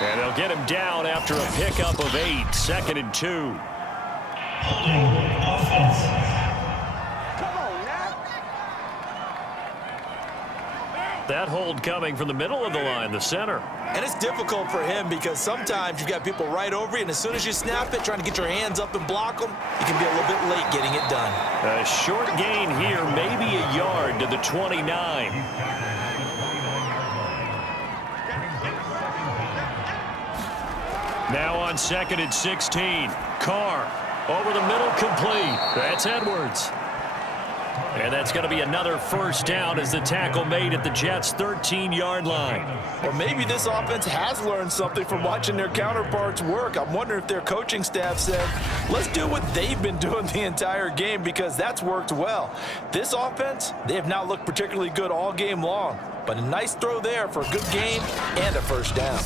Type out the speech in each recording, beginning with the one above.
And they'll get him down after a pickup of 8, 2nd and 2. Holding offense. That hold coming from the middle of the line, the center. And it's difficult for him because sometimes you've got people right over you, and as soon as you snap it, trying to get your hands up and block them, you can be a little bit late getting it done. A short gain here, maybe a yard to the 29. Now on 2nd and 16. Carr over the middle, complete. That's Edwards. And that's going to be another first down as the tackle made at the Jets' 13-yard line. Or maybe this offense has learned something from watching their counterparts work. I'm wondering if their coaching staff said, let's do what they've been doing the entire game because that's worked well. This offense, they have not looked particularly good all game long. But a nice throw there for a good game and a first down.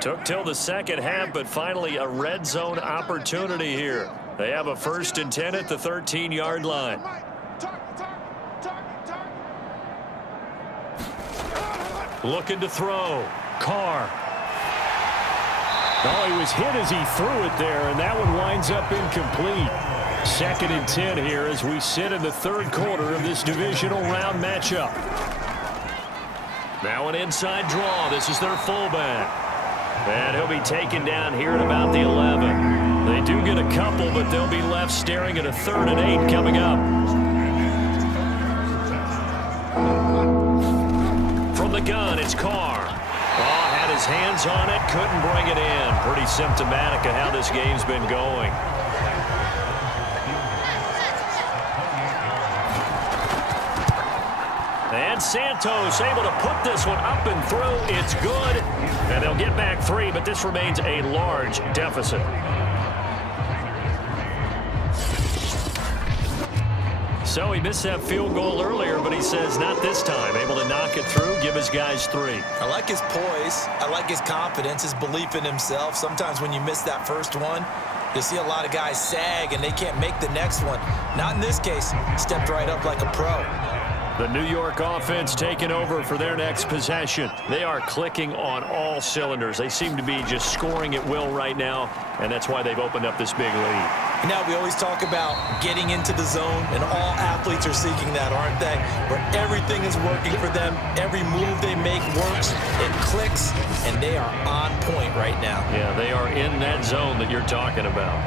Took till the second half, but finally a red zone opportunity here. They have a 1st and 10 at the 13-yard line. Looking to throw. Carr. Oh, he was hit as he threw it there, and that one winds up incomplete. 2nd and 10 here as we sit in the 3rd quarter of this divisional round matchup. Now an inside draw. This is their fullback. And he'll be taken down here at about the 11. They do get a couple, but they'll be left staring at a 3rd and 8 coming up. From the gun, it's Carr. Oh, had his hands on it, couldn't bring it in. Pretty symptomatic of how this game's been going. And Santos able to put this one up and through. It's good. And they'll get back 3, but this remains a large deficit. So he missed that field goal earlier, but he says not this time. Able to knock it through, give his guys 3. I like his poise. I like his confidence, his belief in himself. Sometimes when you miss that first one, you'll see a lot of guys sag and they can't make the next one. Not in this case. Stepped right up like a pro. The New York offense taking over for their next possession. They are clicking on all cylinders. They seem to be just scoring at will right now, and that's why they've opened up this big lead. Now, we always talk about getting into the zone, and all athletes are seeking that, aren't they? Where everything is working for them, every move they make works, it clicks, and they are on point right now. Yeah, they are in that zone that you're talking about.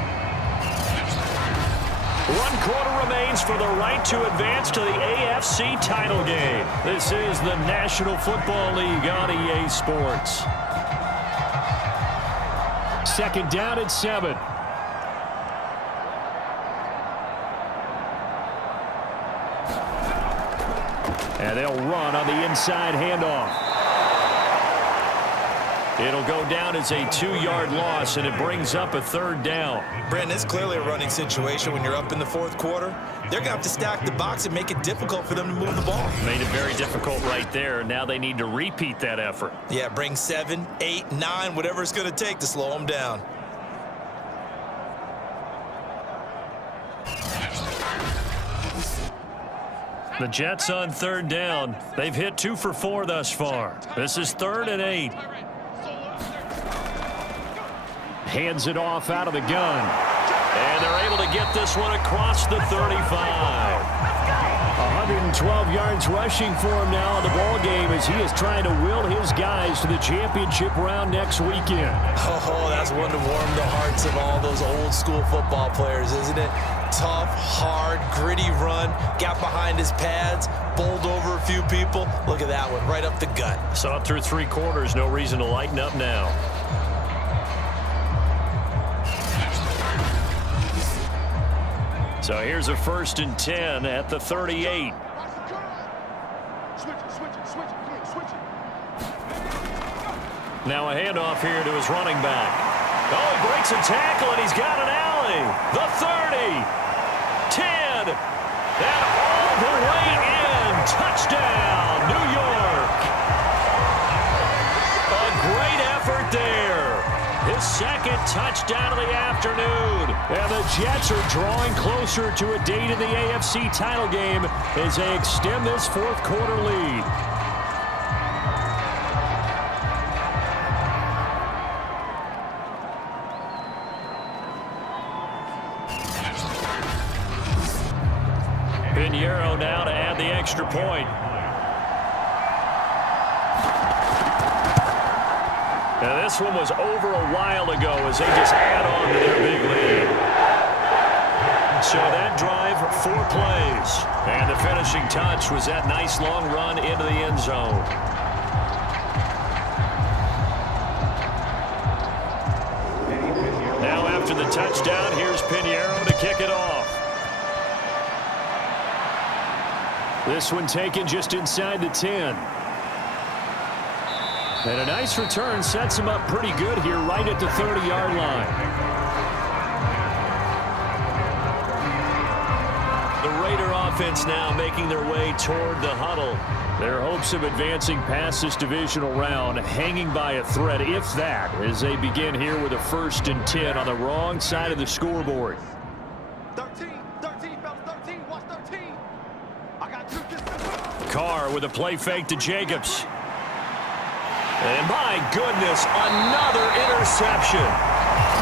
1 quarter remains for the right to advance to the AFC title game. This is the National Football League on EA Sports. 2nd down and 7. And they'll run on the inside handoff. It'll go down as a 2-yard loss, and it brings up a 3rd down. Brandon, it's clearly a running situation when you're up in the 4th quarter. They're going to have to stack the box and make it difficult for them to move the ball. Made it very difficult right there. Now they need to repeat that effort. Yeah, bring 7, 8, 9, whatever it's going to take to slow them down. The Jets on 3rd down. They've hit 2 for 4 thus far. This is 3rd and 8. Hands it off out of the gun. And they're able to get this one across the 35. 112 yards rushing for him now in the ball game as he is trying to will his guys to the championship round next weekend. Oh, that's one to warm the hearts of all those old school football players, isn't it? Tough, hard, gritty run, got behind his pads, bowled over a few people. Look at that one, right up the gut. Saw it through 3 quarters, no reason to lighten up now. So here's a 1st and 10 at the 38. Now a handoff here to his running back. Oh, he breaks a tackle, and he's got an alley. The 30, 10, and all the way in. Touchdown, New York. A great effort there. His 2nd touchdown of the afternoon. And the Jets are drawing closer to a date in the AFC title game as they extend this 4th quarter lead. extra point. Now this one was over a while ago as they just add on to their big lead. So that drive, 4 plays. And the finishing touch was that nice long run into the end zone. Now after the touchdown, here's Pinheiro to kick it off. This one taken just inside the 10. And a nice return sets him up pretty good here right at the 30-yard line. The Raider offense now making their way toward the huddle. Their hopes of advancing past this divisional round hanging by a thread, if that, as they begin here with a 1st and 10 on the wrong side of the scoreboard. 13, fellas, 13, watch 13. I got 2 Carr with a play fake to Jacobs. And my goodness, another interception.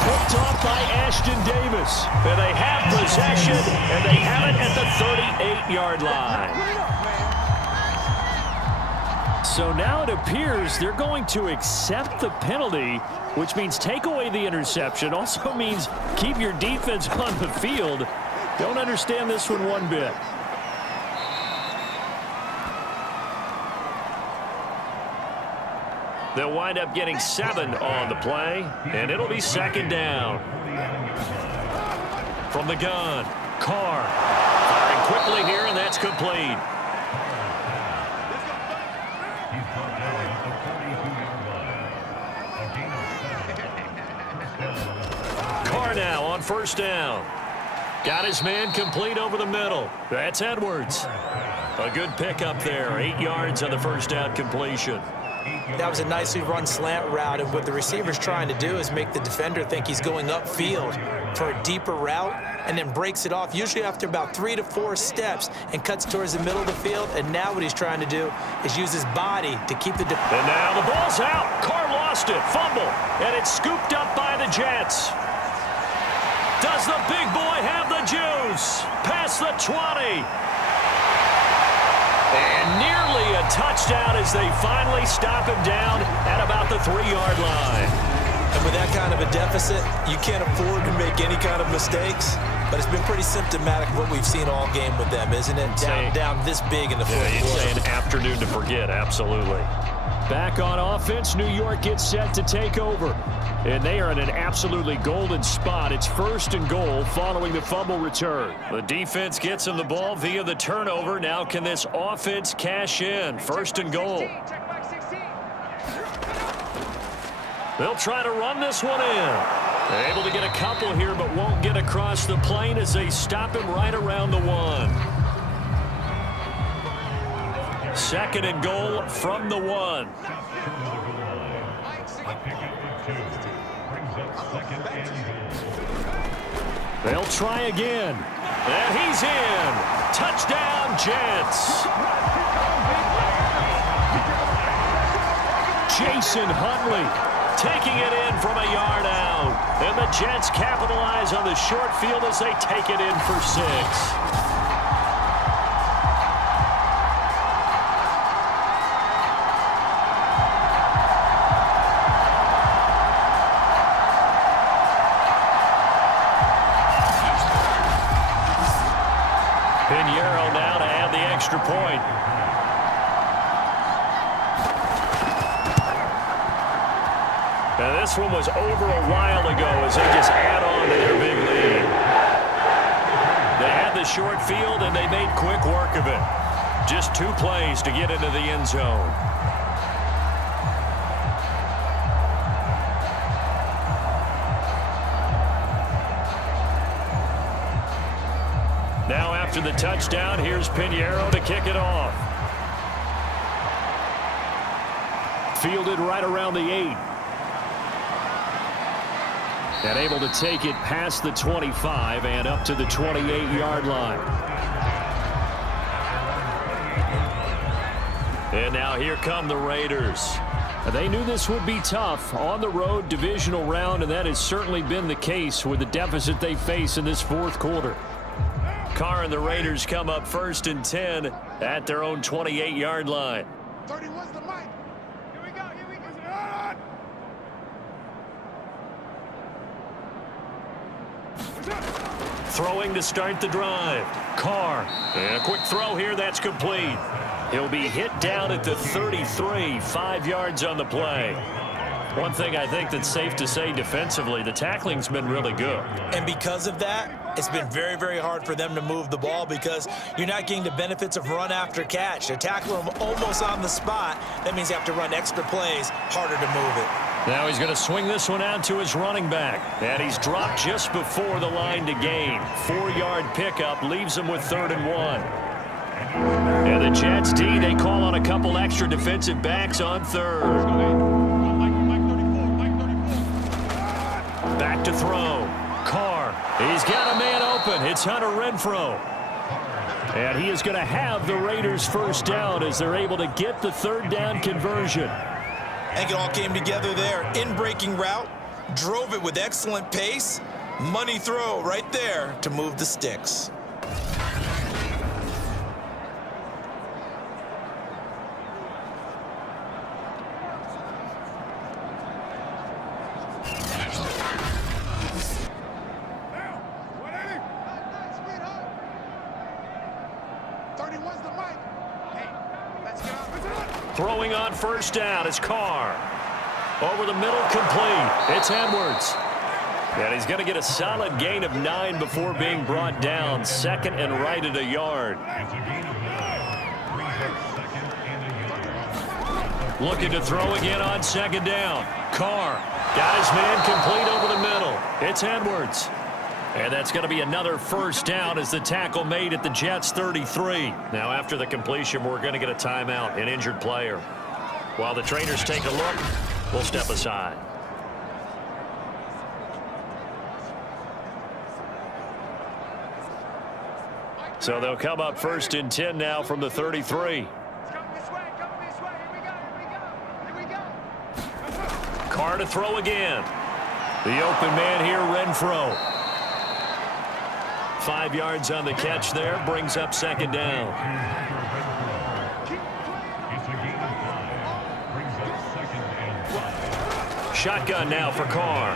Picked off by Ashton Davis. And they have possession, and they have it at the 38-yard line. So now it appears they're going to accept the penalty, which means take away the interception. Also means keep your defense on the field. Don't understand this one bit. They'll wind up getting 7 on the play, and it'll be 2nd down. From the gun, Carr firing quickly here, and that's complete. Carr now on 1st down. Got his man complete over the middle. That's Edwards. A good pickup there, 8 yards on the 1st down completion. That was a nicely run slant route, and what the receiver's trying to do is make the defender think he's going upfield for a deeper route and then breaks it off, usually after about 3 to 4 steps, and cuts towards the middle of the field. And now what he's trying to do is use his body to keep the... And now the ball's out. Carr lost it. Fumble. And it's scooped up by the Jets. Does the big boy have the juice? Past the 20. And nearly a touchdown as they finally stop him down at about the 3-yard line. And with that kind of a deficit, you can't afford to make any kind of mistakes. But it's been pretty symptomatic of what we've seen all game with them, isn't it? Down this big in the fourth quarter. You'd say an afternoon to forget, absolutely. Back on offense, New York gets set to take over. And they are in an absolutely golden spot. It's 1st and goal following the fumble return. The defense gets him the ball via the turnover. Now can this offense cash in? 1st and goal. They'll try to run this one in. They're able to get a couple here, but won't get across the plane as they stop him right around the 1. 2nd and goal from the 1. They'll try again. And he's in. Touchdown, Jets. Jason Huntley taking it in from a yard out. And the Jets capitalize on the short field as they take it in for 6. Pinheiro now to add the extra point. Now this one was over a while ago as they just add on to their big lead. They had the short field and they made quick work of it. Just 2 plays to get into the end zone. Now after the touchdown, here's Pinheiro to kick it off. Fielded right around the 8. And able to take it past the 25 and up to the 28-yard line. And now here come the Raiders. They knew this would be tough on the road divisional round, and that has certainly been the case with the deficit they face in this 4th quarter. Carr and the Raiders come up 1st and 10 at their own 28-yard line. 31's the mic. Here we go. Throwing to start the drive. Carr. And a quick throw here. That's complete. He'll be hit down at the 33. 5 yards on the play. One thing I think that's safe to say defensively, the tackling's been really good. And because of that, it's been very, very hard for them to move the ball because you're not getting the benefits of run after catch. They're tackling them almost on the spot. That means they have to run extra plays, harder to move it. Now he's going to swing this one out to his running back. And he's dropped just before the line to gain. 4-yard pickup leaves him with 3rd and 1. And the Jets D, they call on a couple extra defensive backs on 3rd. Back to throw. Carr. He's got a man open. It's Hunter Renfrow. And he is going to have the Raiders first down as they're able to get the 3rd down conversion. I think it all came together there. In-breaking route, drove it with excellent pace. Money throw right there to move the sticks. Throwing on first down is Carr. Over the middle, complete. It's Edwards. And he's going to get a solid gain of 9 before being brought down. 2nd and right at a yard. Looking to throw again on 2nd down. Carr got his man complete over the middle. It's Edwards. And that's going to be another first down as the tackle made at the Jets' 33. Now, after the completion, we're going to get a timeout, an injured player. While the trainers take a look, we'll step aside. So they'll come up 1st and 10 now from the 33. Carr to throw again. The open man here, Renfrow. 5 yards on the catch there, brings up 2nd down. Shotgun now for Carr.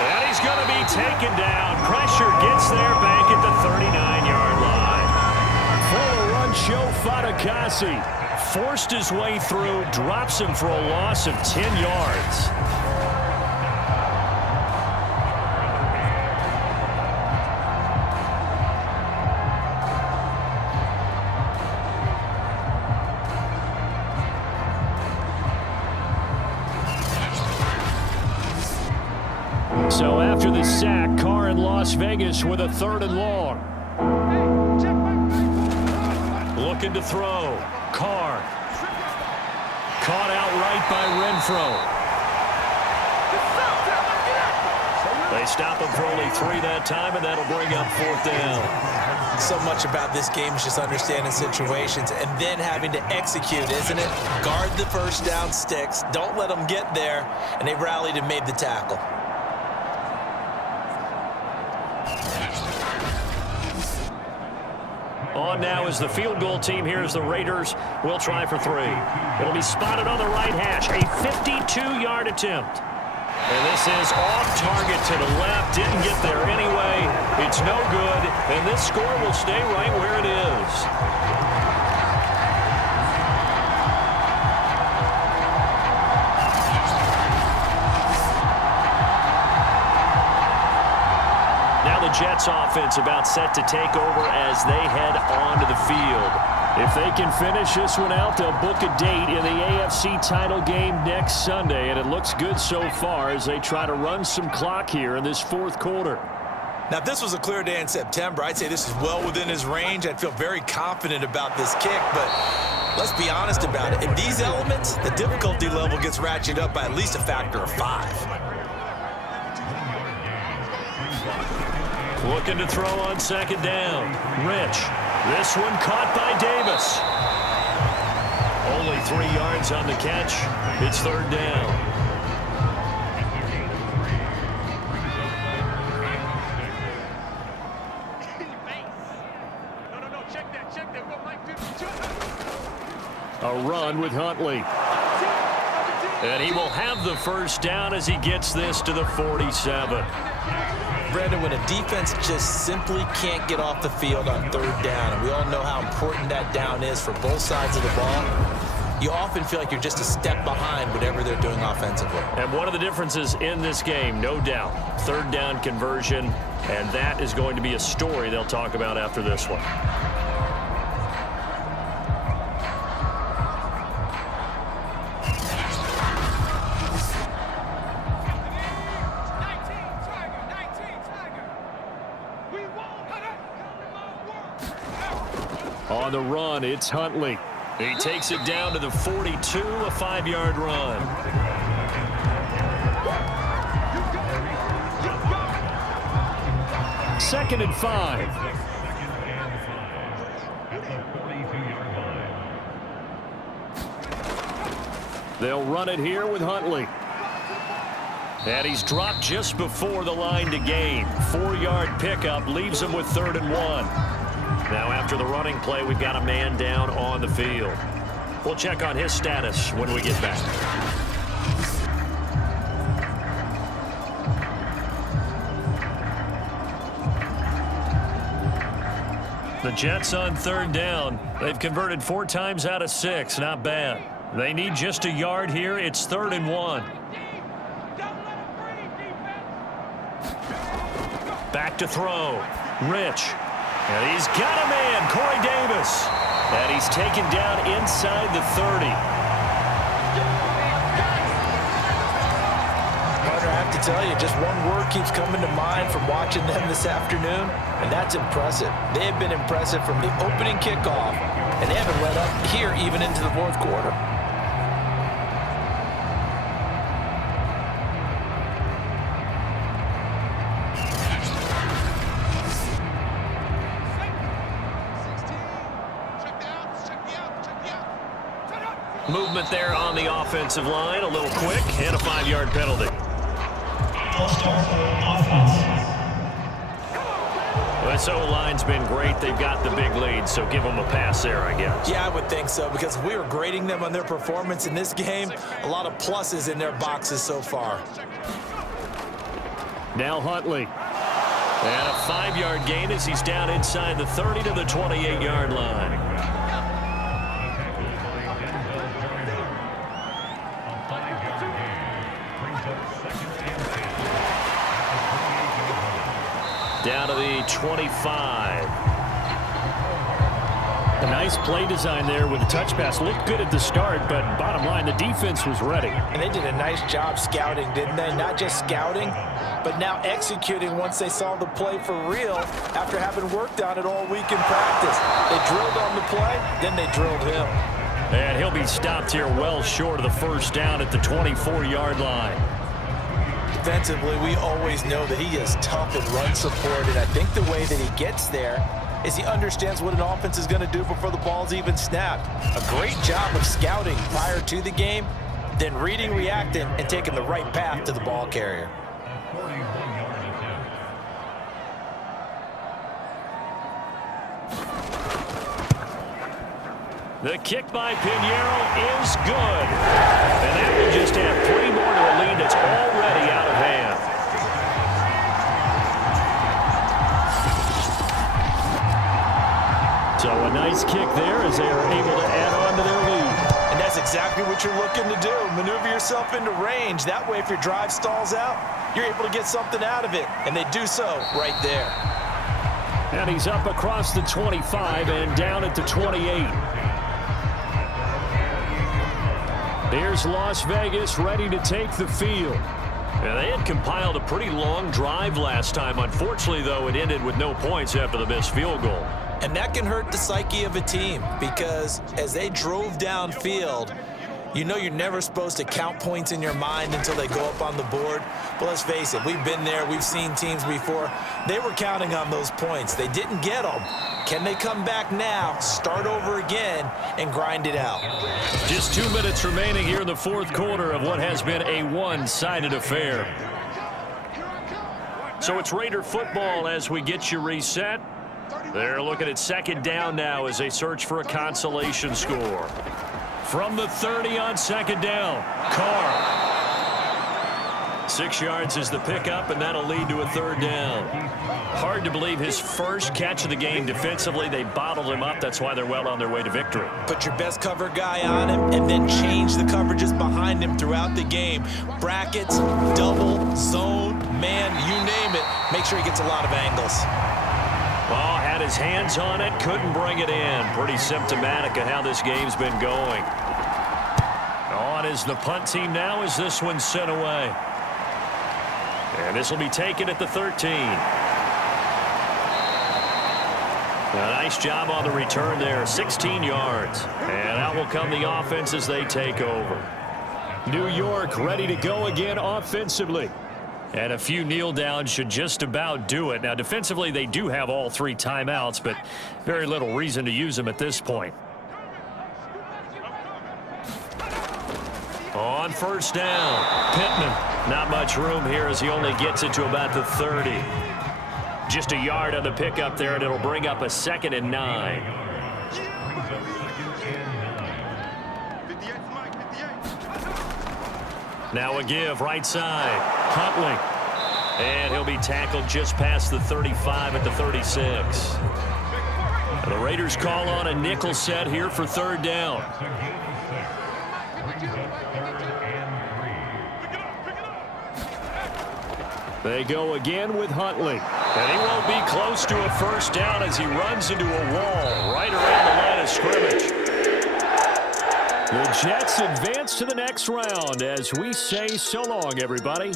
And he's going to be taken down. Pressure gets there back at the 39-yard line. For a run, Joe Fatukasi forced his way through, drops him for a loss of 10 yards. So after the sack, Carr in Las Vegas with a 3rd and long. Looking to throw. Carr. Caught outright by Renfrow. They stop him for only 3 that time, and that'll bring up 4th down. So much about this game is just understanding situations and then having to execute, isn't it? Guard the first down sticks. Don't let them get there, and they rallied and made the tackle. On now is the field goal team here as the Raiders will try for 3. It'll be spotted on the right hash. A 52-yard attempt. And this is off target to the left. Didn't get there anyway. It's no good. And this score will stay right where it is. Jets offense about set to take over as they head onto the field. If they can finish this one out, they'll book a date in the AFC title game next Sunday, and it looks good so far as they try to run some clock here in this 4th quarter. Now, if this was a clear day in September, I'd say this is well within his range. I'd feel very confident about this kick, but let's be honest about it. In these elements, the difficulty level gets ratcheted up by at least a factor of 5. Looking to throw on 2nd down. Rich. This one caught by Davis. Only 3 yards on the catch. It's 3rd down. No, check that. A run with Huntley. And he will have the first down as he gets this to the 47. Brandon, when a defense just simply can't get off the field on third down, and we all know how important that down is for both sides of the ball, you often feel like you're just a step behind whatever they're doing offensively. And one of the differences in this game, no doubt, third down conversion, and that is going to be a story they'll talk about after this one. On the run, it's Huntley. He takes it down to the 42, a 5-yard run. Second and 5. They'll run it here with Huntley. And he's dropped just before the line to gain. 4-yard pickup leaves him with 3rd and 1. Now after the running play, we've got a man down on the field. We'll check on his status when we get back. The Jets on 3rd down. They've converted 4 times out of 6. Not bad. They need just a yard here. It's 3rd and 1. Back to throw. Rich. And he's got a man, Corey Davis. And he's taken down inside the 30. Partner, I have to tell you, just one word keeps coming to mind from watching them this afternoon, and that's impressive. They have been impressive from the opening kickoff, and they haven't let up here even into the 4th quarter. Movement there on the offensive line, a little quick, and a 5-yard penalty. This O-line's been great. They've got the big lead, so give them a pass there, I guess. Yeah, I would think so, because if we were grading them on their performance in this game, a lot of pluses in their boxes so far. Now Huntley. And a 5-yard gain as he's down inside the 30 to the 28-yard line. Down to the 25. A nice play design there with the touch pass. Looked good at the start, but bottom line, the defense was ready. And they did a nice job scouting, didn't they? Not just scouting, but now executing once they saw the play for real after having worked on it all week in practice. They drilled on the play, then they drilled him. And he'll be stopped here well short of the first down at the 24-yard line. Defensively, we always know that he is tough in run support, and I think the way that he gets there is he understands what an offense is going to do before the ball's even snapped. A great job of scouting prior to the game, then reading, reacting, and taking the right path to the ball carrier. The kick by Pinheiro is good. And that will just add 3 more to a lead that's already out of hand. So a nice kick there as they are able to add on to their lead. And that's exactly what you're looking to do. Maneuver yourself into range. That way, if your drive stalls out, you're able to get something out of it. And they do so right there. And he's up across the 25 and down at the 28. Here's Las Vegas ready to take the field. And they had compiled a pretty long drive last time. Unfortunately, though, it ended with no points after the missed field goal. And that can hurt the psyche of a team, because as they drove downfield, you know you're never supposed to count points in your mind until they go up on the board. But let's face it, we've been there. We've seen teams before. They were counting on those points. They didn't get them. Can they come back now, start over again, and grind it out? Just 2 minutes remaining here in the 4th quarter of what has been a one-sided affair. So it's Raider football as we get you reset. They're looking at 2nd down now as they search for a consolation score. From the 30 on second down, Carr. 6 yards is the pickup, and that'll lead to a third down. Hard to believe his first catch of the game defensively. They bottled him up. That's why they're well on their way to victory. Put your best cover guy on him and then change the coverages behind him throughout the game. Brackets, double, zone, man, you name it. Make sure he gets a lot of angles. Well, had his hands on it, couldn't bring it in. Pretty symptomatic of how this game's been going. On is the punt team now as this one's sent away. And this will be taken at the 13. A nice job on the return there, 16 yards. And out will come the offense as they take over. New York ready to go again offensively. And a few kneel downs should just about do it. Now, defensively, they do have all 3 timeouts, but very little reason to use them at this point. On first down, Pittman. Not much room here as he only gets it to about the 30. Just a yard on the pickup there, and it'll bring up a 2nd and 9. Now a give, right side. Huntley. And he'll be tackled just past the 35 at the 36. The Raiders call on a nickel set here for third down. They go again with Huntley. And he won't be close to a first down as he runs into a wall right around the line of scrimmage. The Jets advance to the next round as we say so long, everybody.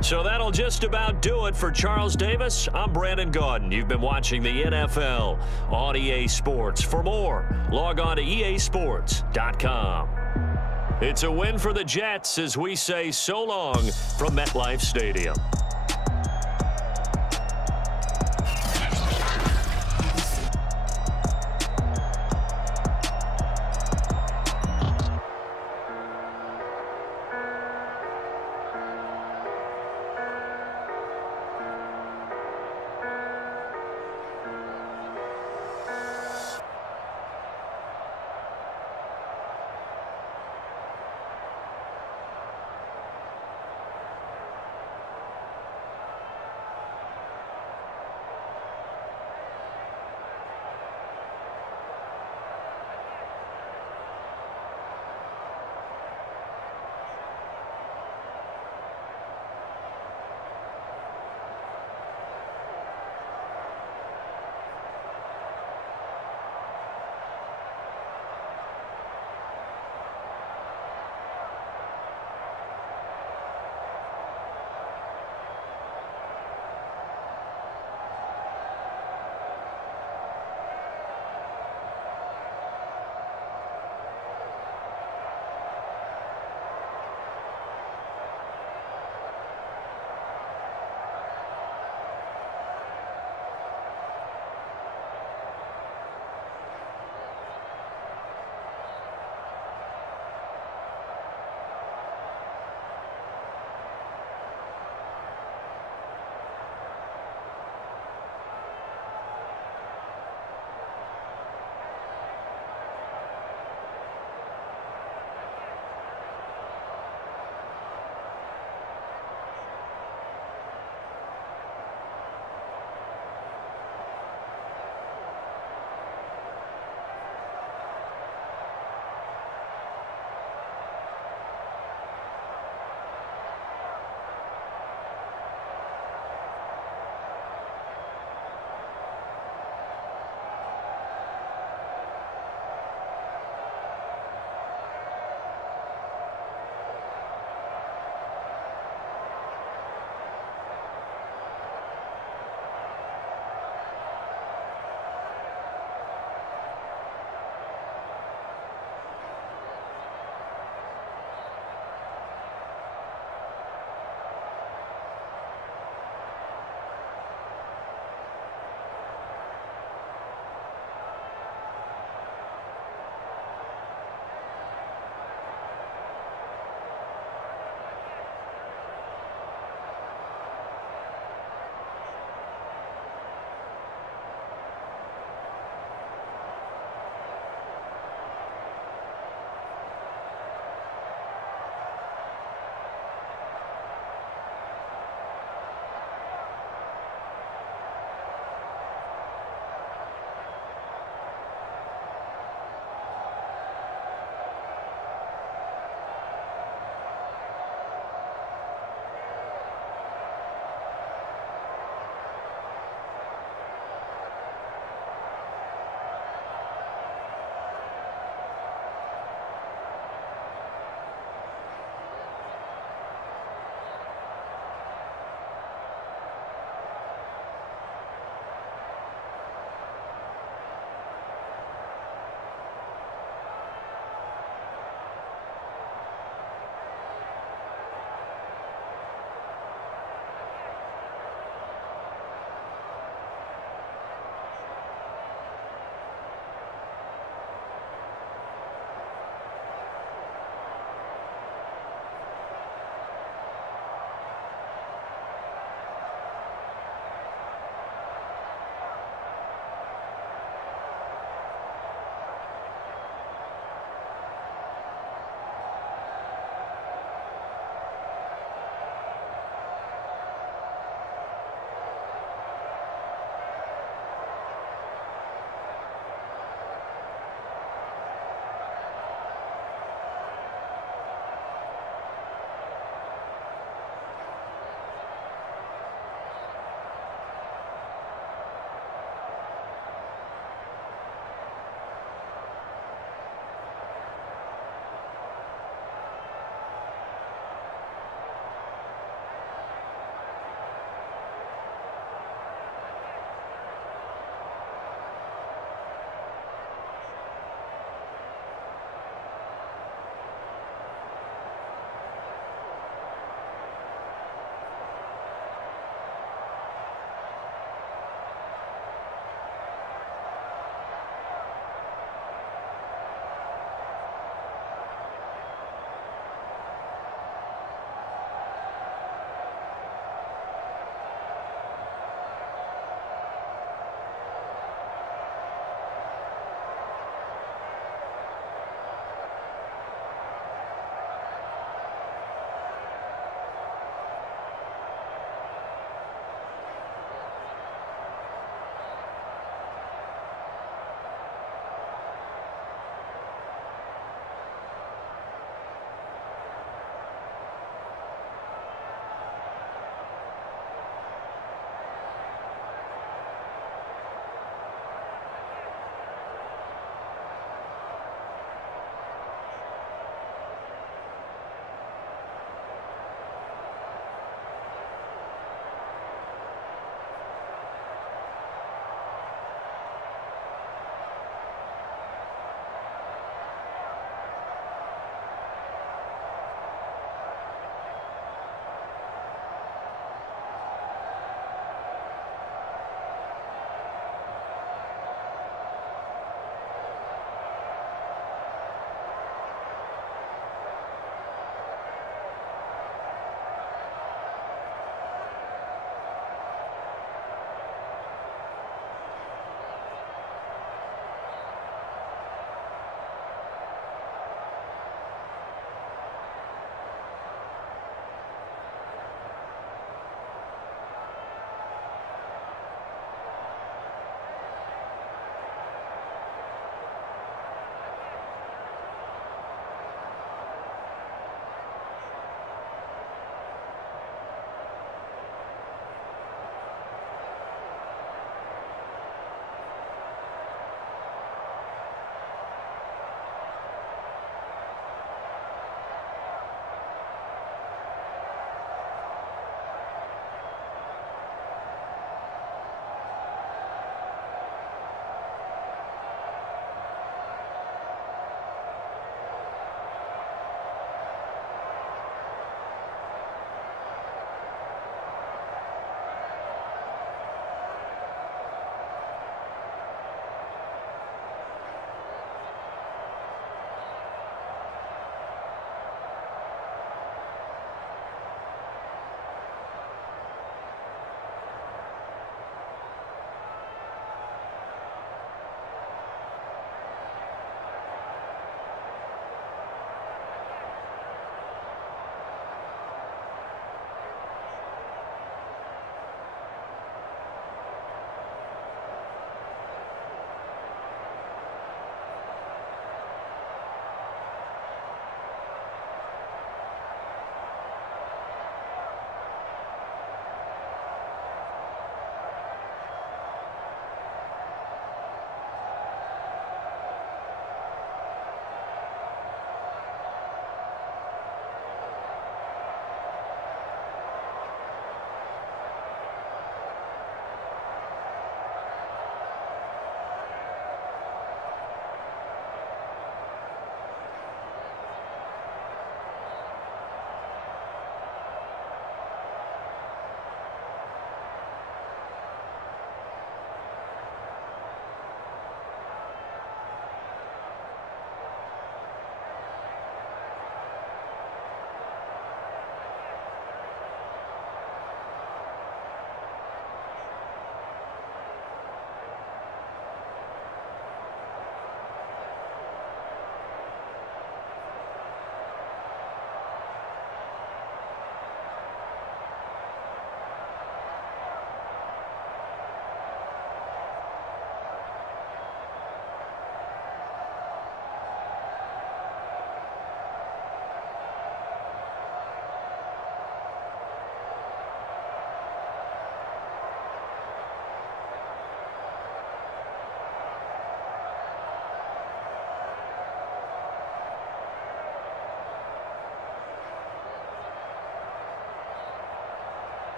So that'll just about do it for Charles Davis. I'm Brandon Gaudin. You've been watching the NFL on EA Sports. For more, log on to easports.com. It's a win for the Jets as we say so long from MetLife Stadium.